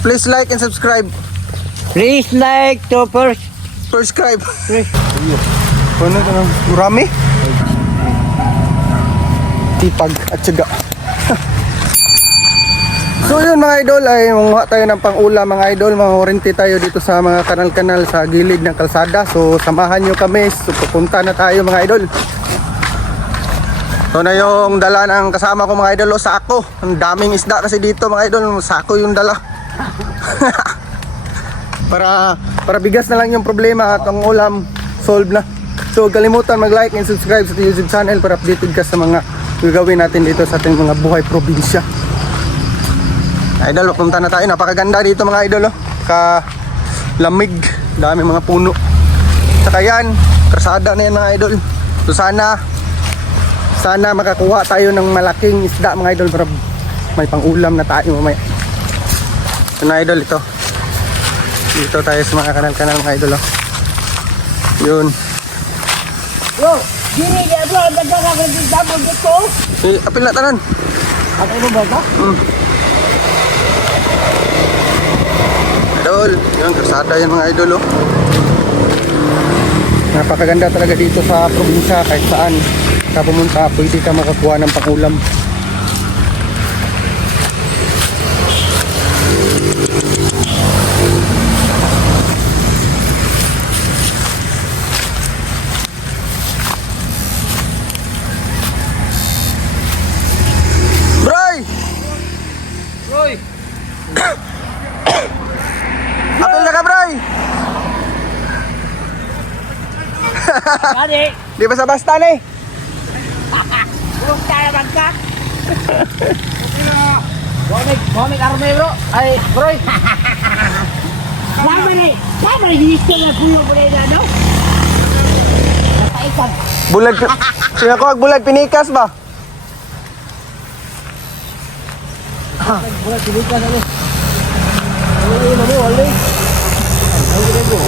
Please like and subscribe. Please like to first. Subscribe. Ano ito na? Marami? Tipag at syaga. So yun mga idol, ay manguha tayo ng pang-ulam mga idol. Mga tayo dito sa mga kanal-kanal sa gilid ng kalsada. So samahan nyo kami. So pupunta na tayo mga idol. So na yung dala ng kasama ko mga idol, o sako. Ang daming isda kasi dito mga idol, sako yung dala. para bigas na lang yung problema at ang ulam solve na. So huwag kalimutan mag-like and subscribe sa YouTube channel para updated ka sa mga gagawin natin dito sa ating mga buhay probinsya. Idol, punta na tayo. Napakaganda dito mga idol, oh. Lamig, dami mga puno. Saka yan, krasada na yan mga idol. So sana makakuha tayo ng malaking isda mga idol para may pang-ulam na tayo mamaya. So na idol, ito. Dito tayo sa mga kanal-kanal mga idol, oh. Yun. Yo, gini dia bro, dagang ka dito dito. Apil na tanan. Apa itu ba ito? Idol, yun, krasada yan mga idol, oh. Napakaganda talaga dito sa probinsya, kahit saan ka pumunta, pwede ka makakuha ng pangulam. Bray! Roy. Apil na ka, Bray! Kani, Di basta-basta na eh. bulong tayo bangka. Momik arme bro. Ay, Roy. Sama ni dito na puyo boleh na no. Napaikan. Bulad, sinakuha bulad pinikas ba? Boleh dilikan ano. Ay, mo wala.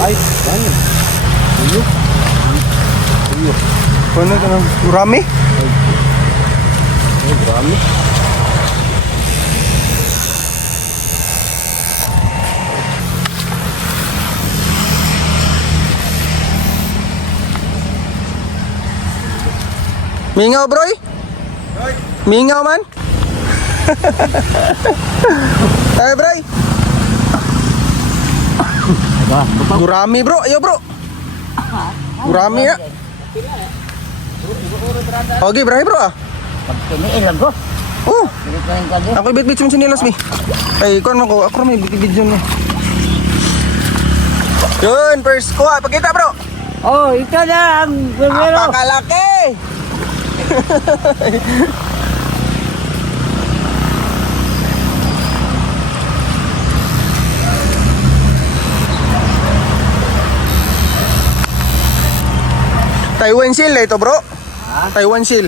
Ay, yan. Ano ito na? Marami? Marami. Mingaw, broy? Mingaw man? Ay, broy? Gurami, bro. Ayo, bro. Gurami na. Okay, bro, bro ah. Pagkiniin lang ko. Oh, Dili pa rin kadi. ako ibit-bit sa sinilas, mi. Ay, ikaw naman ko. Ako may ibit-bit dyan, mi. Yun, first kuha. Pakita, bro. Oh, ito na ang primero. Napakalaki! Taiwan seal ito, bro. Taiwan seal.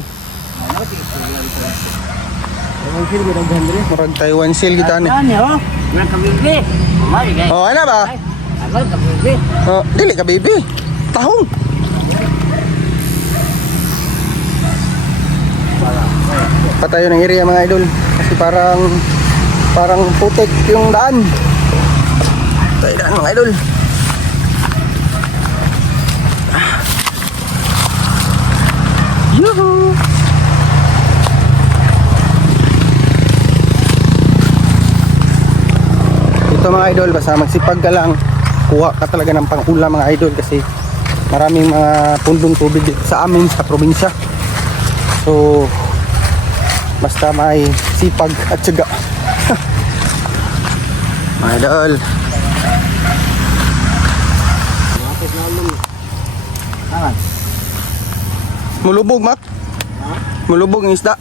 Ang sino ba gandre? Murag Taiwan seal kita ni. Ano? Nakabibi. Mali gay. Oh, ano ba? Ako kabibi. Oh, dili ka, baby. Tahong. Patayo ng area mga idol kasi parang putik yung daan. Tayo daan mga idol. Yuhu! Ito mga idol, basta magsipag ka lang, kuha ka talaga ng pang-ulam mga idol kasi maraming mga pundong tubig dito sa amin sa probinsya. So basta may sipag at syaga. Mga idol. Mulubog, Mak? Mulubog ng isda.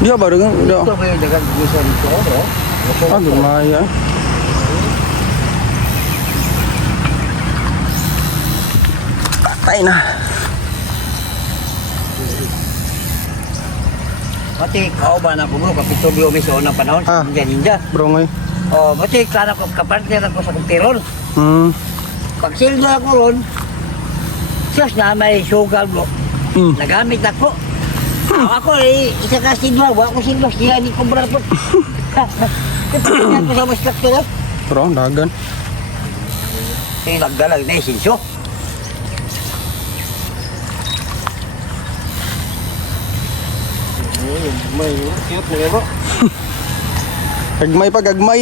Dia baru kan? Dia. Ito kayo dagang gusto nito, no? Ah, lumaya. Patay na. Pati kauban ako bro, kapito biyo may sa unang panahon, Ah. ninja. Bro ngoy. Oh, pati kana ko kapartner ako sa kumtirol. Hmm. Pag silda ako ron, siyas na may sugal bro. Hmm. Nagamit ako. Ako isa ka silda, wala ko silda, siya ni kubra po. Kapag ko sa mas kakto Bro, dagan. nagdalag na yung sinso. May cute na bro. Gagmay pa, gagmay.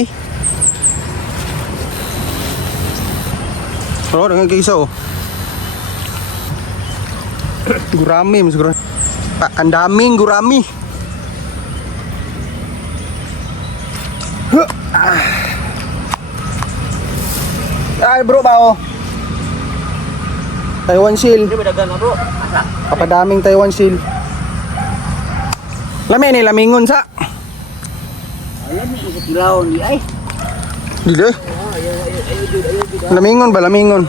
Bro, dengan kayo isa oh. Gurami, mas gurami. Ang daming gurami. Huh. Ay bro ba oh. Taiwan seal. Hindi ba dagan na bro? Asa? Kapadaming Taiwan seal. Lami ni lamingon sa. Alam mo sa kilawon di ay. Dili. Lamingon ba lamingon?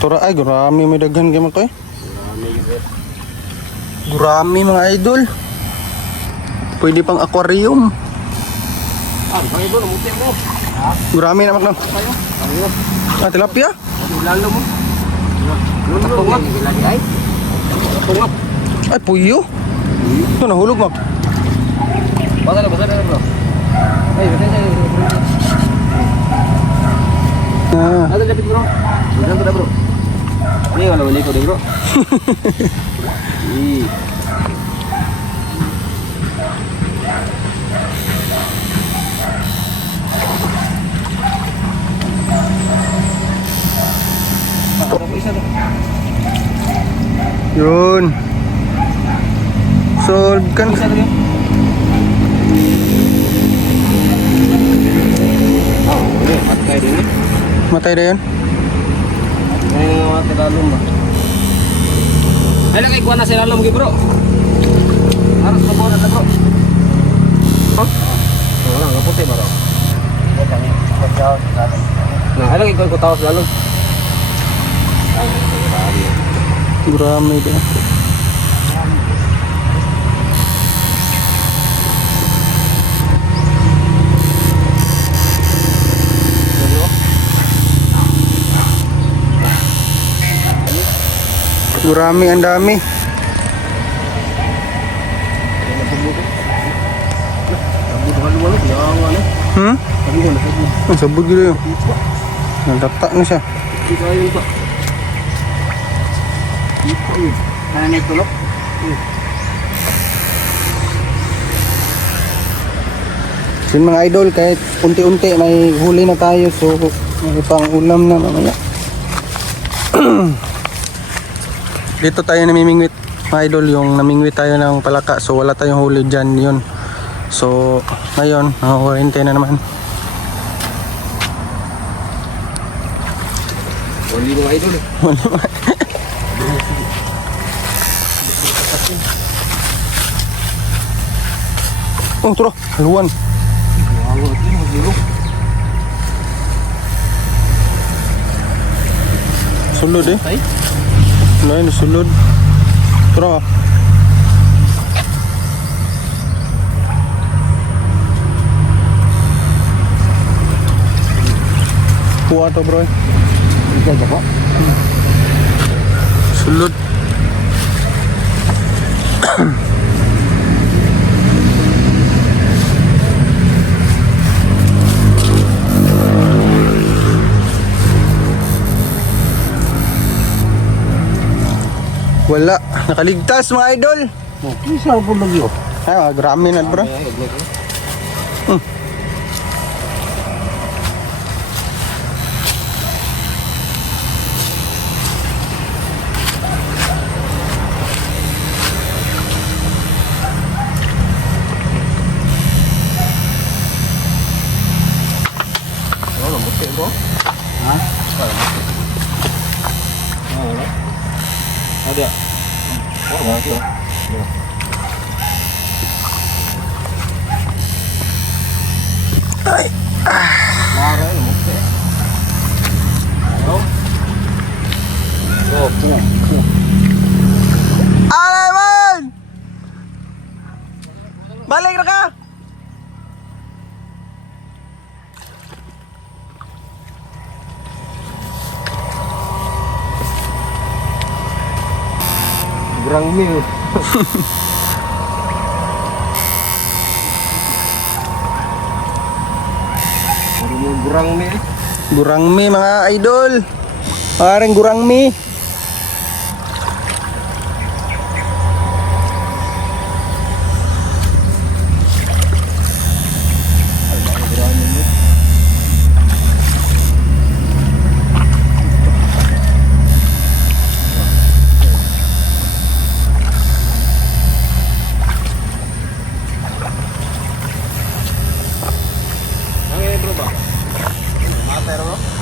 Tura ay gurami may daghan kay man kay. Gurami mga idol. Pwede pang aquarium. Ah, bang bro, namutin mo. Gurami naman lang. Ah, tilapia? Lalo mo. Tapungat, bila di ay. Tapungat. Ay, puyo. Ito, nahulog mo. Basa na bro. Ay, basa na. Ah, Ada dapat bro. Udah sudah bro. Ini kalau beli kau deh bro. Ih. yun. Sold kan. Pakai ini. Matay na yun. Mati dalam bro. Ada kayak kuana dalam gitu bro. Harus ke bawah bro. Orang nggak putih bro. Nah, ada kayak kuana tahu selalu. Gurami din. Gurami ang dami. Hmm? Ang sabog gila yun. Nagdakta na siya. Mana naik tulok? Yun mga idol, kahit unti-unti may huli na tayo, so may pang ulam na mamaya. Dito tayo namimingwit mga idol, yung namingwit tayo ng palaka, so wala tayong huli dyan yun. So ngayon, nakakurente na naman. Wali mga idol. Oh, turo, haluan. Sulod eh. Lain sulod. Turo. Kuha to bro. Bisa aja kok. Sulod. Wala, nakaligtas mga idol. Bisa pun lagi oh. Ay, grami na bro. Ada. Oh, masih. Ay. Lara ini mukti. Oh, Alay man! Balik na ka! Kurang mil. Kurang mil. Gurang mi mga idol. Parang gurang mi.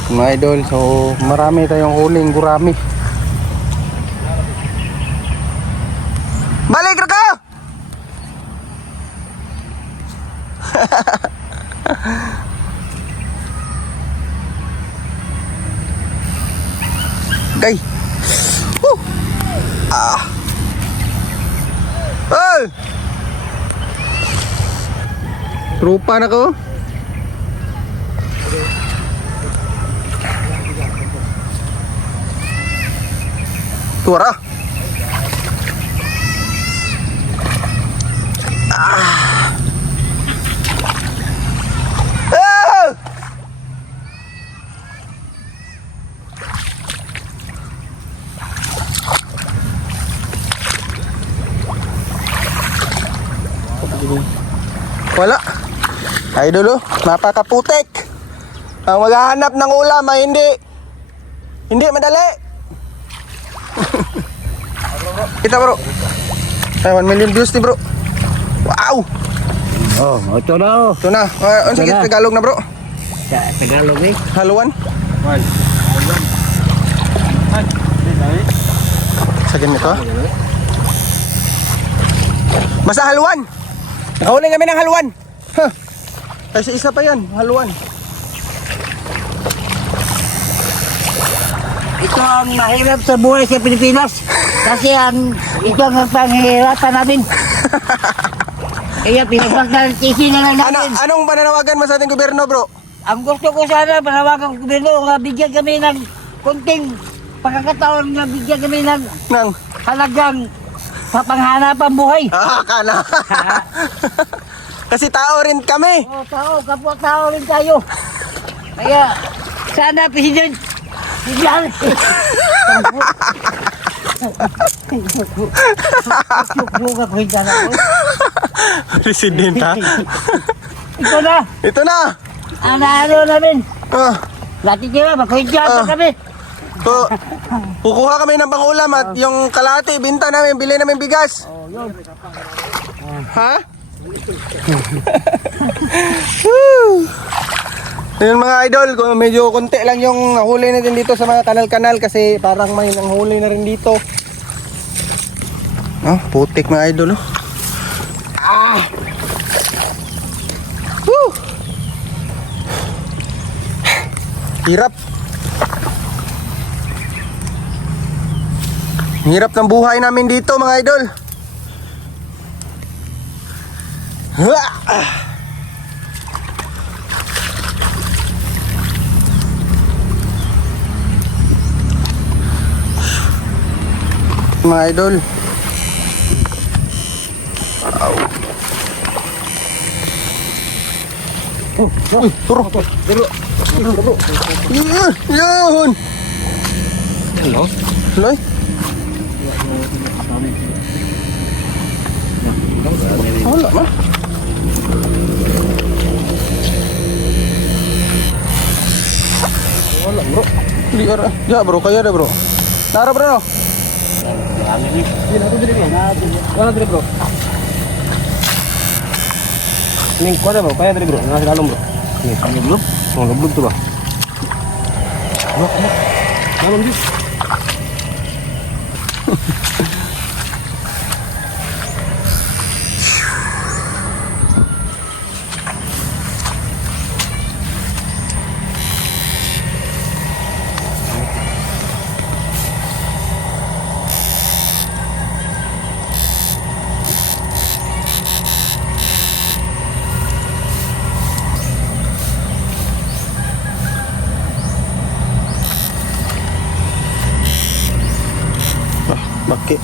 Mga idol, so marami tayong huling gurami. Balik na ka! Gay! Ah! Hey! Trupa na ko. Suara. Ah. Ah. Wala. Idol, napakaputik. Ang maghahanap ng ulam ay hindi madali. Kita bro. 1 million views ni bro. Wow. Oh, ito na oh. Ito na. Ano sige na. Tagalog na bro? Sa Tagalog eh. Haluan. Sa ganito. Basta haluan. Nakahuli kami ng haluan. Huh. Kasi isa pa yan, haluan. Ito ang mahirap sa buhay sa Pilipinas. Kasi ito ang panghihirapan namin. Kaya pinagpagdalitisin na lang namin. Anong pananawagan mo sa ating gobyerno bro? Ang gusto ko sana, panawagan ng gobyerno, bigyan kami ng kunting pagkakataon na bigyan kami ng Nang halagang sa panghanapan buhay. kana. Kasi tao rin kami. O tao, kapwa tao rin tayo. Kaya sana President, bigyan. Suka ko yung sana ko. President ha? Ito na, Ito na. ano namin. Ah. Natitira, makuhidyan pa kami. So, kukuha kami ng pangulam at yung kalahati, binta namin, bili namin bigas. Oh, yun. Ha? Woo! Yun mga idol, kung medyo konti lang yung nahuli natin dito sa mga kanal-kanal kasi parang may nanghuli na rin dito. Oh, putik mga idol. Oh. Ah! Woo! Hirap. Hirap ng buhay namin dito mga idol. Mga idol. Uy, turo. Yun. Hello. Loy. Wala mah. Wala bro. Liar. Ya bro, kaya deh bro. Nara bro. Mana tadi bro? Ini kuat bro, kaya tadi bro, nasi dalam bro. Nih, ini belum, belum tuh bang. Dalam sih. Bakit?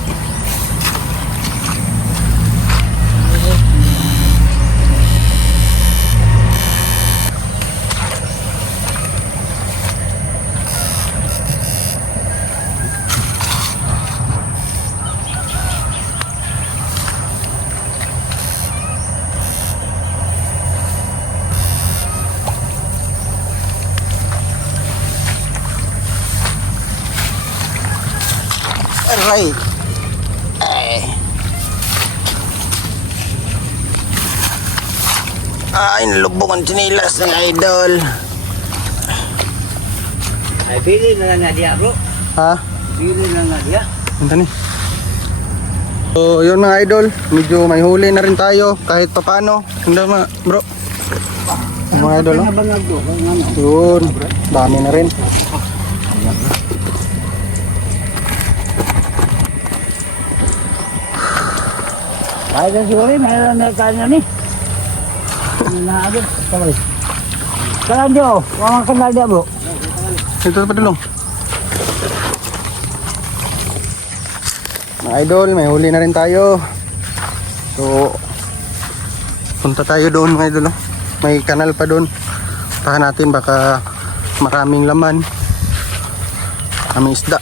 Aray. Ay, nalubog ang chinilas ng idol. Ay, bili na lang na diya, bro. Ha? Bili na lang diya. Ito ni. So, yun mga idol. Medyo may huli na rin tayo kahit papano. Hindi mga bro. Yung mga idol, no? Bangag do, ano? Yun. Dami na rin. Ay, dan siguro, mayroon na kanya ni. Na agad. Kalan diyo, mga kanal diya, bro. Ito pa dulong. Mga idol, may huli na rin tayo. So, punta tayo doon mga idol. May kanal pa doon. Tahan natin baka maraming laman. Maraming isda.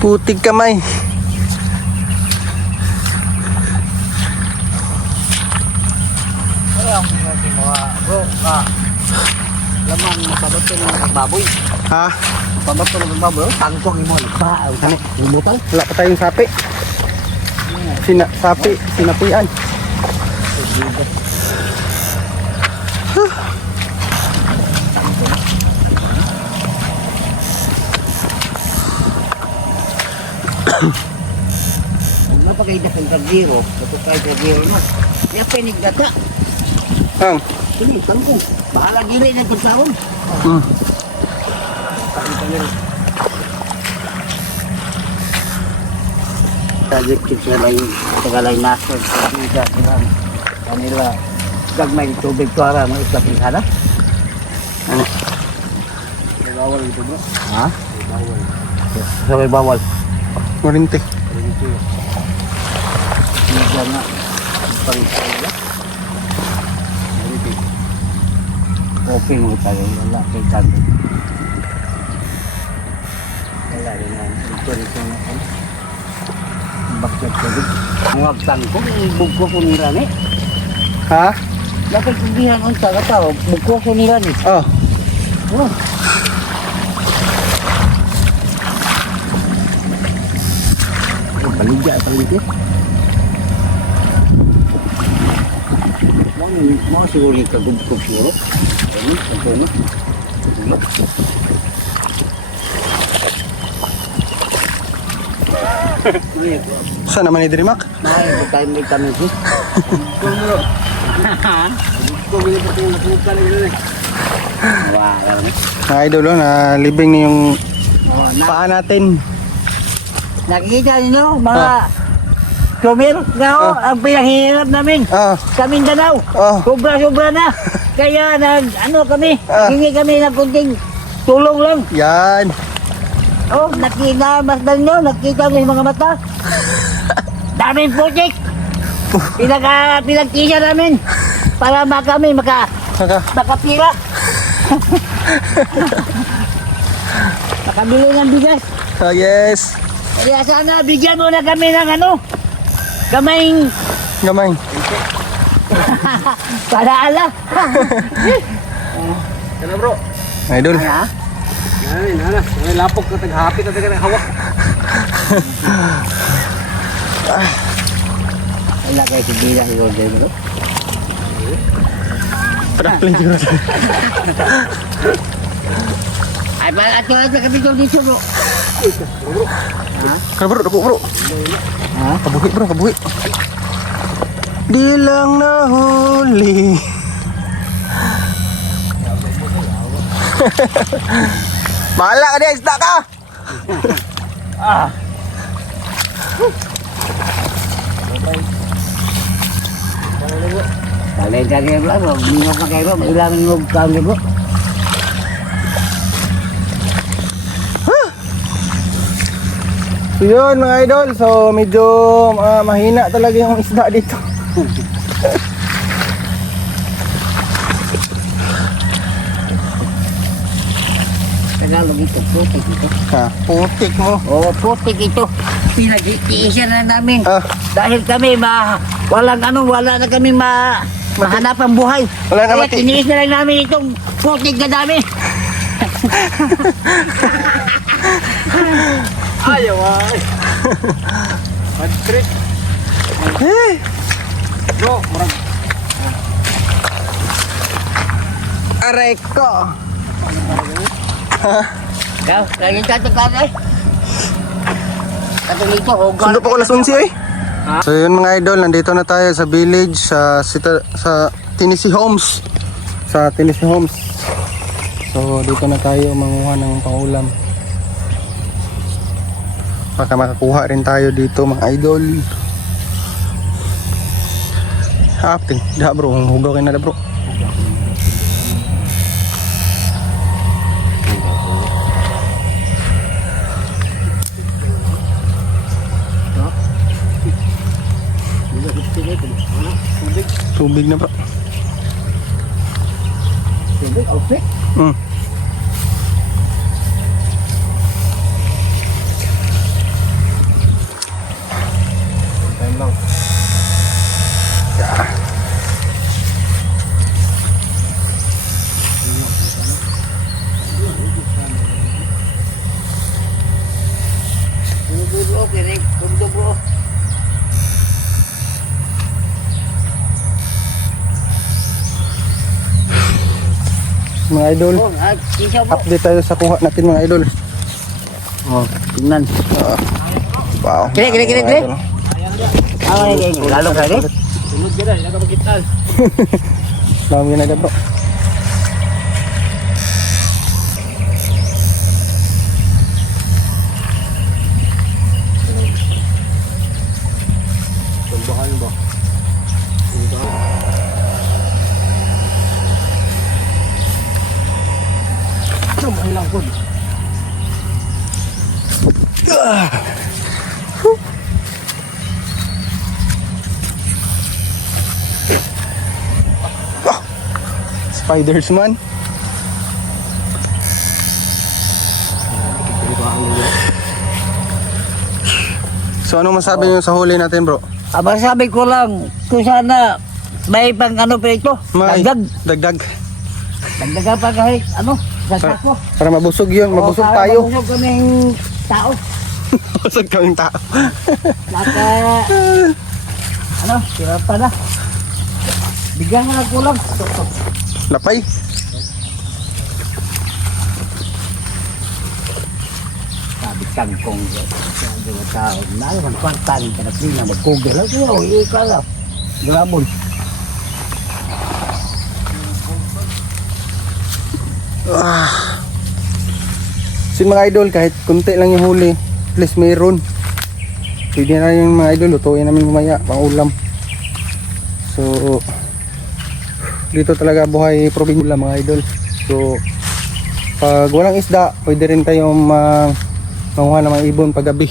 Putik kamay. Ay, ang mga bro, lamang mapabato ng baboy. Ha? Mapabato ng baboy, tangkong imo. Ba, Ano? lumutang. Wala pa tayong sapi. Sapi, sinapian. Napakita ng kardiro, napakita ng kardiro na. Kaya pinigdata. Ang. Ini tangkong. Bahala dili na pagsaon. Hmm. Project kita lain, tagalay nasod sa vida silang kanila gagmay tubig tuara mo itlapin sana. Ano? Bawal ito bro. Ha? Sabay bawal. Kurinti. Hindi na pangkaya. Okay mo tayo, wala kay kanto. Wala rin na. Ito na. Bakit tubig? Ang agtang ko, bugko ko nila ni. Ha? Bakit kubihan unta ka tao, bugko ko nila ni. Oh. Oh. Paligya. Mau siguro ka bugko siguro. Ano? Saan naman ni Drimak? Ay, bukain may kami si. Wala na. Mga idol, oh, na libing na yung paa natin. Nakikita niyo mga sumir na ang pinahihirap namin Ah. sa Mindanao. Ah. Sobra-sobra na. Kaya kami, hingi kami ng kunting tulong lang. Yan. Oh, masdan nyo, nakita mo yung mga mata. Daming putik. Pinagkisa namin para kami Saka. makapira. Nakabili ng bigas. Ah, yes. Kaya sana bigyan mo na kami ng ano, kamay Gamay. palaala. Kana bro. Idol. Ha? Nana. May lapok na taghapit na taga hawak. Wala kayo si Bila si order mo. Traplin siguro. Ay, at kami dito bro. Kana bro, dako bro. Ha? Kabuhi bro, kabuhi. Di lang nahuli. Bahala ka dia, isda ka. Talay ka kayo bro. Mingat na kayo bro. Ilangan mo kaon bro. So yun mga idol, so medyo mahina talaga yung isda dito. Tagalog ito. Putik ito. Ha, putik mo. Oo, putik ito. Pinag-iisa na namin. Ah, Dahil kami wala na kami mahanap ang buhay. Wala na Kaya mati. tiniis na lang namin itong putik na dami. Ayaw ay. Bad trip. Bro, murag aray ko. Kaya, kaya tatong kagay. Tatong ito, huwag Sundo po ko lasunsi eh. So yun mga idol, nandito na tayo sa village sa Tennessee Homes. Sa Tennessee Homes. So dito na tayo manguha ng pangulam. Baka makakuha rin tayo dito mga idol. Hapin, dah bro, hugaw kayo na bro. Tubig na bro. Okay. Hmm. time lang. Okay, Rick. Pundo bro. Mga idol, Oh, isa bro. update tayo sa kuha natin mga idol. Oh, tingnan. Wow. Kire. Ay, lalo ka rin. Sunod ka na, hindi ka magital. Dami na bro. Tulbakan ba? Mahilang ko. Spiders man. So ano masabi niyo sa huli natin bro? Aba sabi ko lang, kung sana may pang ano pa ito, May dagdag. dagdag. Dagdagan pa kahit ano, sa sako. Para mabusog yun, mabusog O, para tayo. Mabusog kaming tao. Mabusog kaming tao. Naka, ano, sira pa na. Bigyan mo na kulang. Lapay. Sabi kangkong. Sabi mo tao, nalang magpantanin ka na sila, magkugil. Ano, ikaw lang. Grabon. So mga idol, kahit kunti lang yung huli, at least mayroon. Pwede na yung mga idol, lutuin namin mamaya, pang ulam. So, dito talaga buhay probinsya mga idol. So, pag walang isda, pwede rin tayong manguha ng mga ibon paggabi.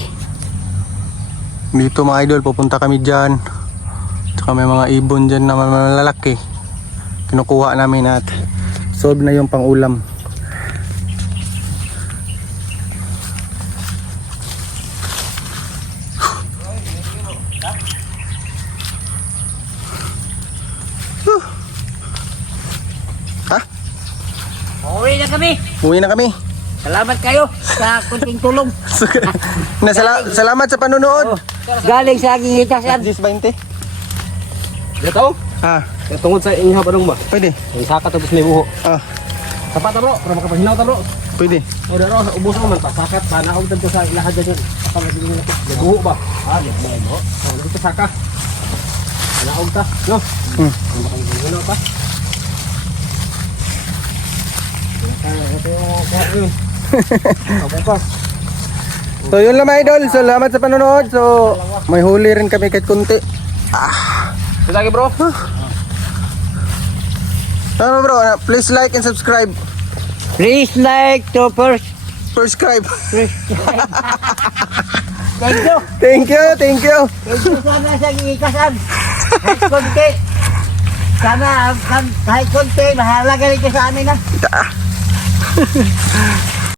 Dito mga idol, pupunta kami dyan. Tsaka may mga ibon dyan na malalaki. Kinukuha namin at solve na yung pang ulam. Uwi na kami. Uwi na kami. Salamat kayo sa kunting tulong. Salamat sa panonood. Galing sa aking itasan. Jis 20. Dito? Ah, Tungod sa inyong padong ba? pwede. May saka tapos may buho. Ah, Sapat na bro, para makapahinaw ta bro. pwede. O daro, ubos mo man pa. Sakat, sana ako dito sa lahat dyan. Kapag naging nito. May buho ba? May buho. O, dito saka. Sana ako ta. No? Makapahinaw ta. Ito yung okay pa. So yun lang mga idol. Salamat sa panonood. So may huli rin kami kahit kunti. Ito lagi bro. Ano bro, please like and subscribe. Please like to first. Subscribe. Thank you. Thank you, thank you. Thank you sana sa aking itasan. Kahit konti. Sana kahit konti, mahalaga rin sa amin na.